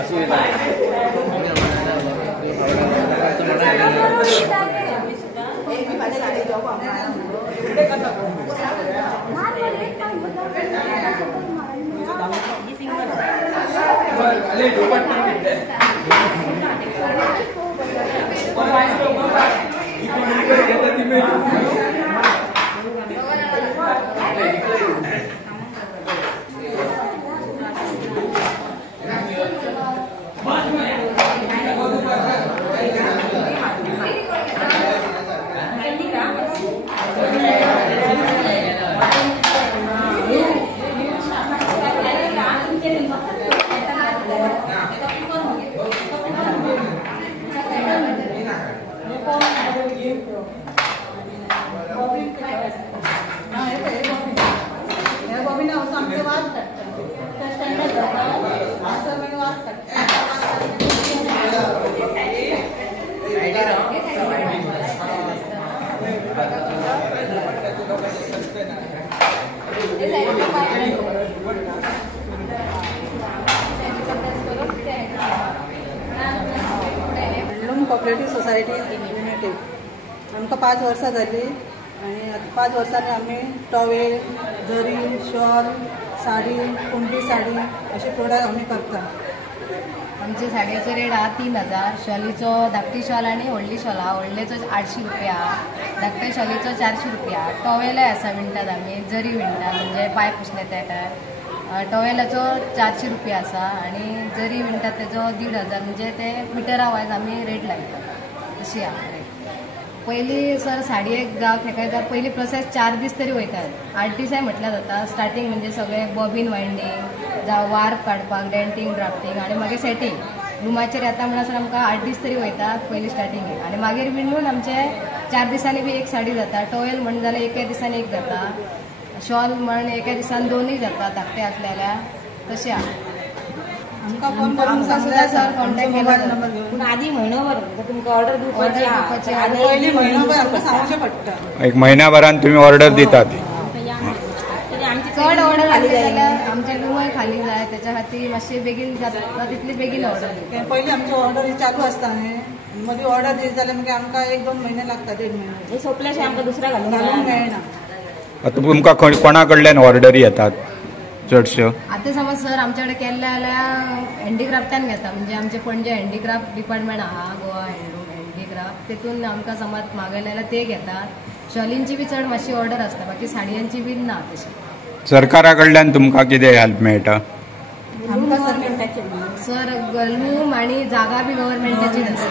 Así cooperative society limited आमकां 5 वर्सां जाली आनी 5 वर्सांनी आमी टॉवेल जरी शॉल साडी कुंटी साडी असे प्रोडक्ट आमी करता। आमचे साडयेचो रेट हा 3000। शॉलीचो धाकटी शॉल आनी व्हडली शॉल हा। व्हडलेचो 800 रुपया, धाकट्या शॉलीचो 400 रुपया। टॉवेलय आसा विणटात आमी, जरी विणटा म्हणजे पाय पुसले त्या टायप। टॉवेलाचो 400 रुपया आसा आनी जरी विणटात तेजो 1500 म्हणजे ते मिटरा वायज आमी रेट लायतात तशी आहा रेट। पयली सर साडयेक जावं तेका जावं पयली प्रोसेस 4 दीस तरी वयतात। 8 दिसाय म्हटल्यार जाता। स्टार्टींग म्हणजे सगळे बॉबीन वायंडींग जावं वार्प काडपाक, डेंटींग ड्राफ्टींग आनी मागीर सेटींग रुमाचेर येता म्हणसर आमकां 8 दीस तरी वयतात पयली स्टार्टींग। आनी मागीर विणून आमचे 4 दिसांनी बी एक साडी जाता। टॉवेल म्हण जाल्यार एका दिसांनी एक जाता। शॉल म्हण एका दिसान 2 जाता धाकटे असले जाल्यार तशें आहा। आमकां फोन करून सांगल्यार सर कॉन्टॅक्ट मोबाईल नंबर घेवन पूण आदी म्हयनोभर तुमकां ऑर्डर दिवपाची आनी पयली म्हयनोभर आमकां सांगचें पडटा। एक महिन्याभरान तुम्ही ऑर्डर दितात। चड ऑर्डर आली जाल्यार आमचे रूमय खाली जाय, त्याच्या खातीर मातशी बेगीन जाता तितली बेगीन ऑर्डर दिता। पयली आमची ऑर्डर चालू आसता न्ही, मदीं ऑर्डर दिली जाल्यार मागीर आमकां 1-2 महिने लागता, 1.5 महिने सोंपल्याशिवाय आमकां दुसऱ्या घालूंक मेळना। आता तुमकां कोणा कडल्यान ऑर्डरी येतात चडश्यो? आता समज सर आमचे कडेन केल्ले जाल्यार हँडीक्राफ्टान घेता, म्हणजे आमचे पणजे हँडीक्राफ्ट डिपार्टमेंट आहा गोवा हँडीक्राफ्ट, तेतून आमकां समज मागयले जाल्यार ते घेतात। शॉलींची बी चड मातशी ऑर्डर आसता, बाकी साडयांची बी ना तशी। सरकारा कडल्यान तुमकां कितें हेल्प मेळटा? सर लूम आनी जागा बी गव्हर्मेंटाची आसा।